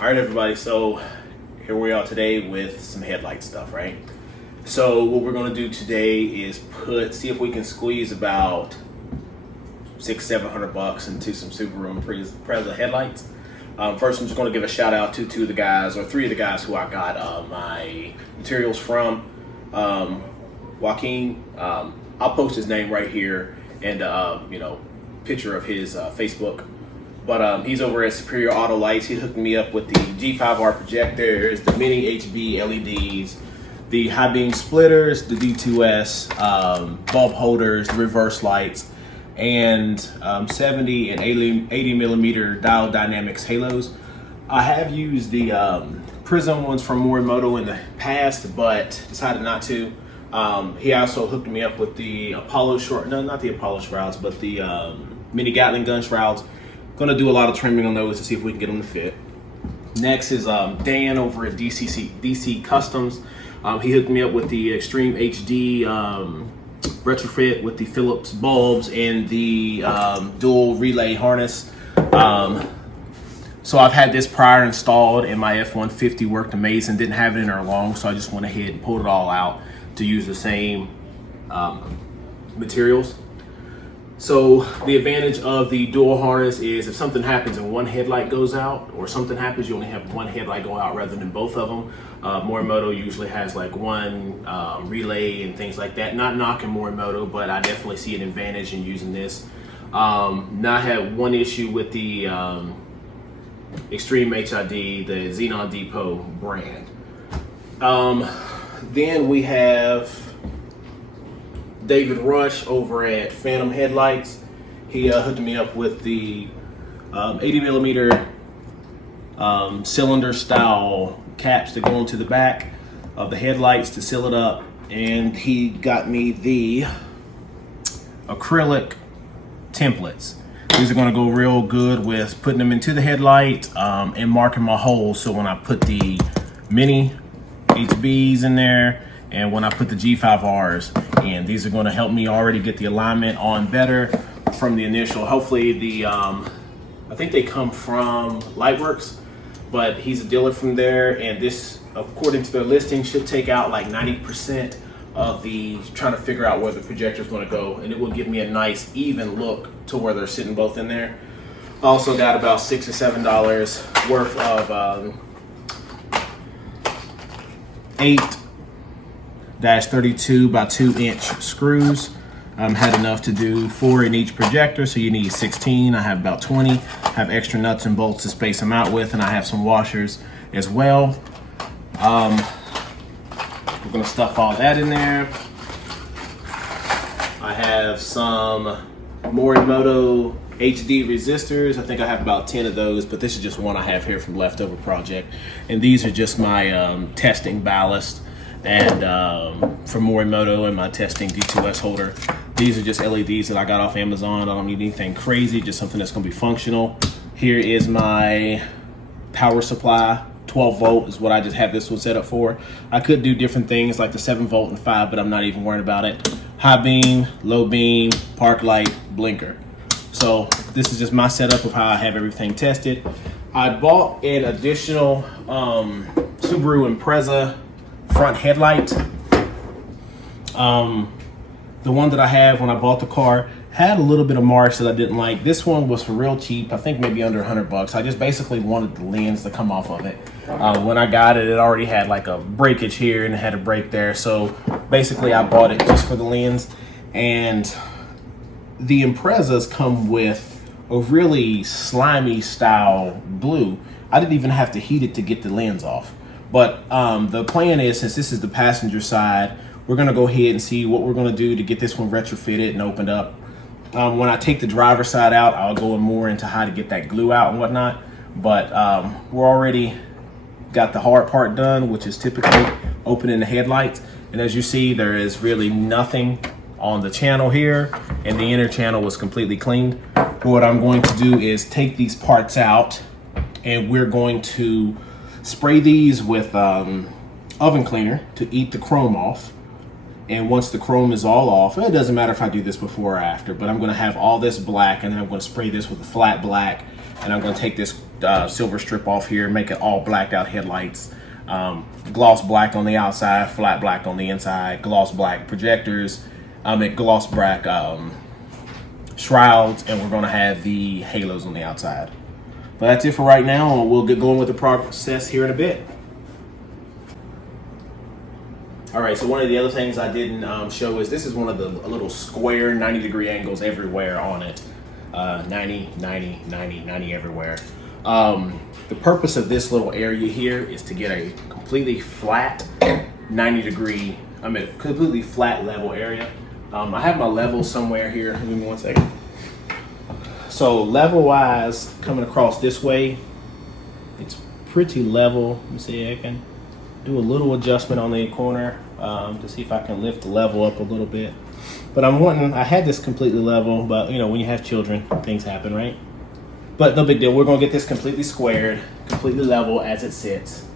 All right, everybody, so here we are today with some headlight stuff, right? So what we're gonna do today is see if we can squeeze about $600-700 into some Subaru Impreza headlights. First, I'm just gonna give a shout out to two of the guys, or three of the guys who I got my materials from. Joaquin, I'll post his name right here and picture of his Facebook. But he's over at Superior Auto Lights. He hooked me up with the G5R projectors, the mini HB LEDs, the high beam splitters, the D2S, bulb holders, the reverse lights, and 70 and 80 millimeter dial dynamics halos. I have used the Prism ones from Morimoto in the past, but decided not to. He also hooked me up with the Apollo not the Apollo shrouds, but the mini Gatling gun shrouds. Gonna do a lot of trimming on those to see if we can get them to fit. Next is Dan over at DC Customs. He hooked me up with the Extreme HD Retrofit with the Phillips bulbs and the dual relay harness. So I've had this prior installed and my F-150 worked amazing. Didn't have it in there long, so I just went ahead and pulled it all out to use the same materials. So the advantage of the dual harness is if something happens and one headlight goes out, or something happens, you only have one headlight go out rather than both of them. Morimoto usually has like one relay and things like that. Not knocking Morimoto, but I definitely see an advantage in using this. Now I had one issue with the Extreme HID, the Xenon Depot brand. Then we have David Rush over at Phantom Headlights. He hooked me up with the 80 millimeter cylinder style caps that go into the back of the headlights to seal it up. And he got me the acrylic templates. These are gonna go real good with putting them into the headlight and marking my holes. So when I put the mini HBs in there, and when I put the G5Rs in, these are gonna help me already get the alignment on better from the initial. Hopefully I think they come from Lightworks, but he's a dealer from there, and this, according to their listing, should take out like 90% of the trying to figure out where the projector's gonna go, and it will give me a nice even look to where they're sitting both in there. Also got about $6 or $7 worth of 8-32 by 2 inch screws. Had enough to do 4 in each projector, so you need 16. I have about 20. Have extra nuts and bolts to space them out with, and I have some washers as well. We're gonna stuff all that in there. I have some Morimoto HD resistors. I think I have about 10 of those, but this is just one I have here from Leftover Project. And these are just my testing ballast and from Morimoto and my testing D2S holder. These are just LEDs that I got off Amazon. I don't need anything crazy, just something that's gonna be functional. Here is my power supply. 12 volt is what I just have this one set up for. I could do different things like the 7 volt and 5, but I'm not even worried about it. High beam, low beam, park light, blinker. So this is just my setup of how I have everything tested. I bought an additional Subaru Impreza front headlight. The one that I have when I bought the car had a little bit of marks that I didn't like. This one was for real cheap, I think maybe under $100. I just basically wanted the lens to come off of it. When I got it, it already had like a breakage here and it had a break there. So basically I bought it just for the lens. And the Imprezas come with a really slimy style blue. I didn't even have to heat it to get the lens off. But the plan is, since this is the passenger side, we're gonna go ahead and see what we're gonna do to get this one retrofitted and opened up. When I take the driver's side out, I'll go more into how to get that glue out and whatnot. But we're already got the hard part done, which is typically opening the headlights. And as you see, there is really nothing on the channel here, and the inner channel was completely cleaned. What I'm going to do is take these parts out, and we're going to spray these with oven cleaner to eat the chrome off. And once the chrome is all off, it doesn't matter if I do this before or after, but I'm going to have all this black, and then I'm going to spray this with a flat black, and I'm going to take this silver strip off here, make it all blacked out headlights. Gloss black on the outside, flat black on the inside, gloss black projectors, gloss black shrouds, and we're going to have the halos on the outside. But that's it for right now, and we'll get going with the process here in a bit. All right, so one of the other things I didn't show is this is one of the little square 90-degree angles everywhere on it. 90, 90, 90, 90 everywhere. The purpose of this little area here is to get a completely flat 90-degree, completely flat level area. I have my level somewhere here. Give me 1 second. So level-wise, coming across this way, it's pretty level. Let me see, I can do a little adjustment on the corner to see if I can lift the level up a little bit. But I had this completely level, but you know, when you have children, things happen, right? But no big deal. We're gonna get this completely squared, completely level as it sits.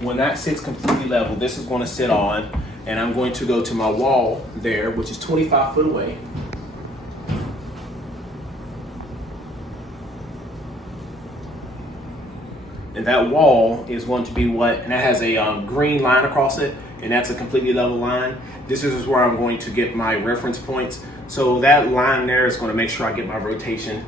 When that sits completely level, this is gonna sit on, and I'm going to go to my wall there, which is 25 foot away. And that wall is going to be and that has a green line across it, and that's a completely level line. This is where I'm going to get my reference points. So that line there is going to make sure I get my rotation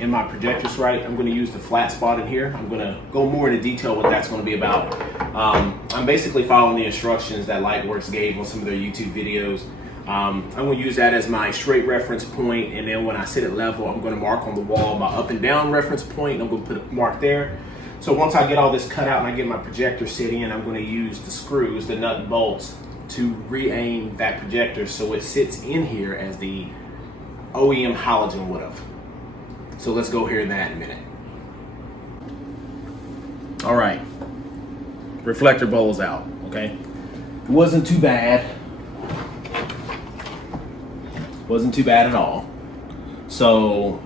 in my projectors right. I'm going to use the flat spot in here. I'm going to go more into detail what that's going to be about. I'm basically following the instructions that Lightworks gave on some of their YouTube videos. I'm going to use that as my straight reference point, and then when I sit at level, I'm going to mark on the wall my up and down reference point, and I'm going to put a mark there. So once I get all this cut out and I get my projector sitting in, I'm going to use the screws, the nut and bolts, to re-aim that projector so it sits in here as the OEM halogen would have. So let's go here in that in a minute. All right, reflector bowl's out, okay? It wasn't too bad. Wasn't too bad at all. So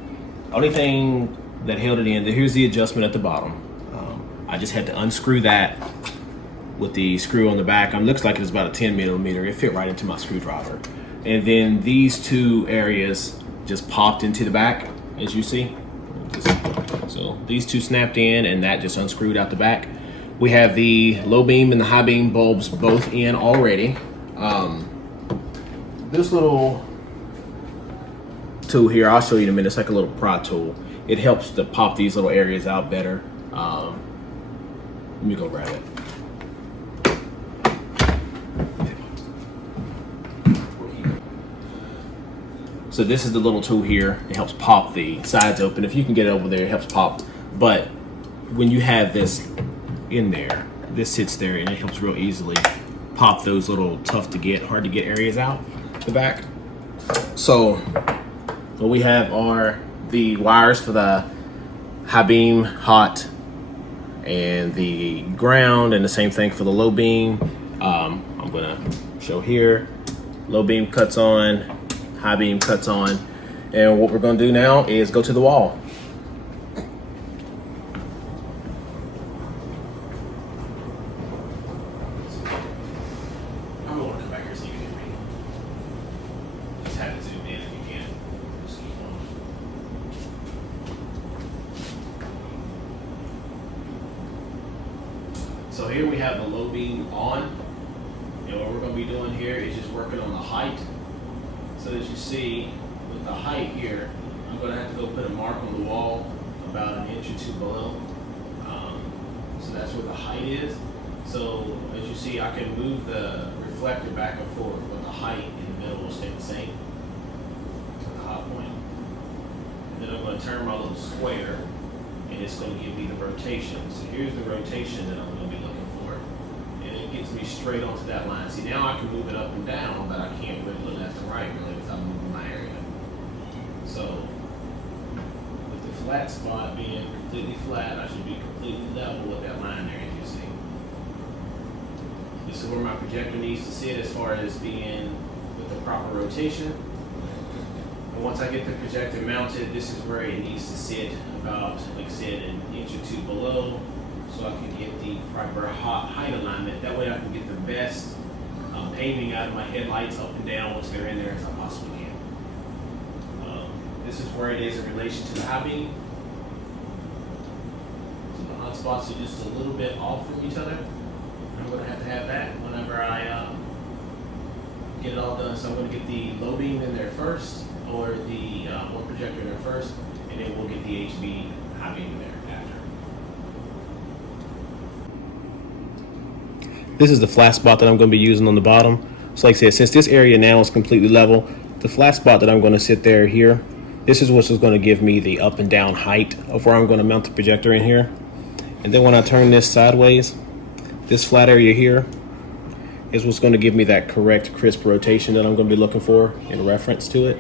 only thing that held it in, here's the adjustment at the bottom. I just had to unscrew that with the screw on the back. Looks like it's about a 10 millimeter. It fit right into my screwdriver. And then these two areas just popped into the back, as you see. So these two snapped in, and that just unscrewed out the back. We have the low beam and the high beam bulbs both in already. This little tool here, I'll show you in a minute. It's like a little pry tool. It helps to pop these little areas out better. Let me go grab it. So this is the little tool here. It helps pop the sides open. If you can get it over there, it helps pop. But when you have this in there, this sits there and it helps real easily pop those little tough to get, hard to get areas out the back. So what we have are the wires for the high beam, hot, and the ground, and the same thing for the low beam. I'm gonna show here, low beam cuts on, high beam cuts on, and what we're gonna do now is go to the wall. I'm gonna come back here so you can hear me. Just have it zoomed in if you can. Just keep on. So here we have the low beam on, and what we're going to be doing here is just working on the height. So as you see, with the height here, I'm going to have to go put a mark on the wall about an inch or two below. So that's where the height is. So as you see, I can move the reflector back and forth, but the height in the middle will stay the same. The hot point. And then I'm going to turn my little square, and it's going to give me the rotation. So here's the rotation that I'm going to be looking for. And it gets me straight onto that line. See, now I can move it up and down, but I can't wiggle it left and right really without moving my area. So with the flat spot being completely flat, I should be completely level with that line there, as you see. This is where my projector needs to sit as far as being with the proper rotation. And once I get the projector mounted, this is where it needs to sit about, like I said, an inch or two below, so I can get the proper height alignment. That way I can get the best aiming out of my headlights up and down once they're in there as I possibly can. This is where it is in relation to the high beam. So the hot spots are just a little bit off from each other. I'm going to have that whenever I get it all done. So I'm going to get the low beam in there first, or the one projector in there first, and then we'll get the HB high beam in there after. This is the flat spot that I'm going to be using on the bottom. So like I said, since this area now is completely level, the flat spot that I'm going to sit there here, this is what's going to give me the up and down height of where I'm going to mount the projector in here. And then when I turn this sideways, this flat area here is what's going to give me that correct crisp rotation that I'm going to be looking for in reference to it.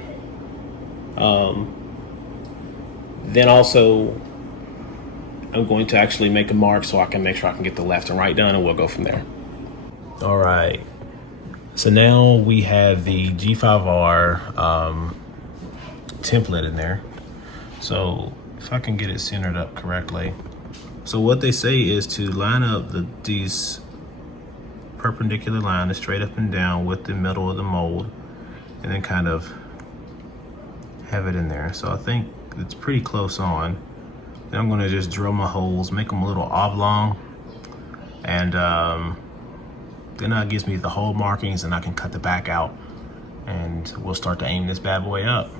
Then also I'm going to actually make a mark so I can make sure I can get the left and right done, and we'll go from there. All right, so now we have the G5R template in there. So if I can get it centered up correctly. So what they say is to line up these perpendicular lines straight up and down with the middle of the mold, and then kind of have it in there. So I think it's pretty close on. Then I'm gonna just drill my holes, make them a little oblong, and then that gives me the hole markings, and I can cut the back out, and we'll start to aim this bad boy up.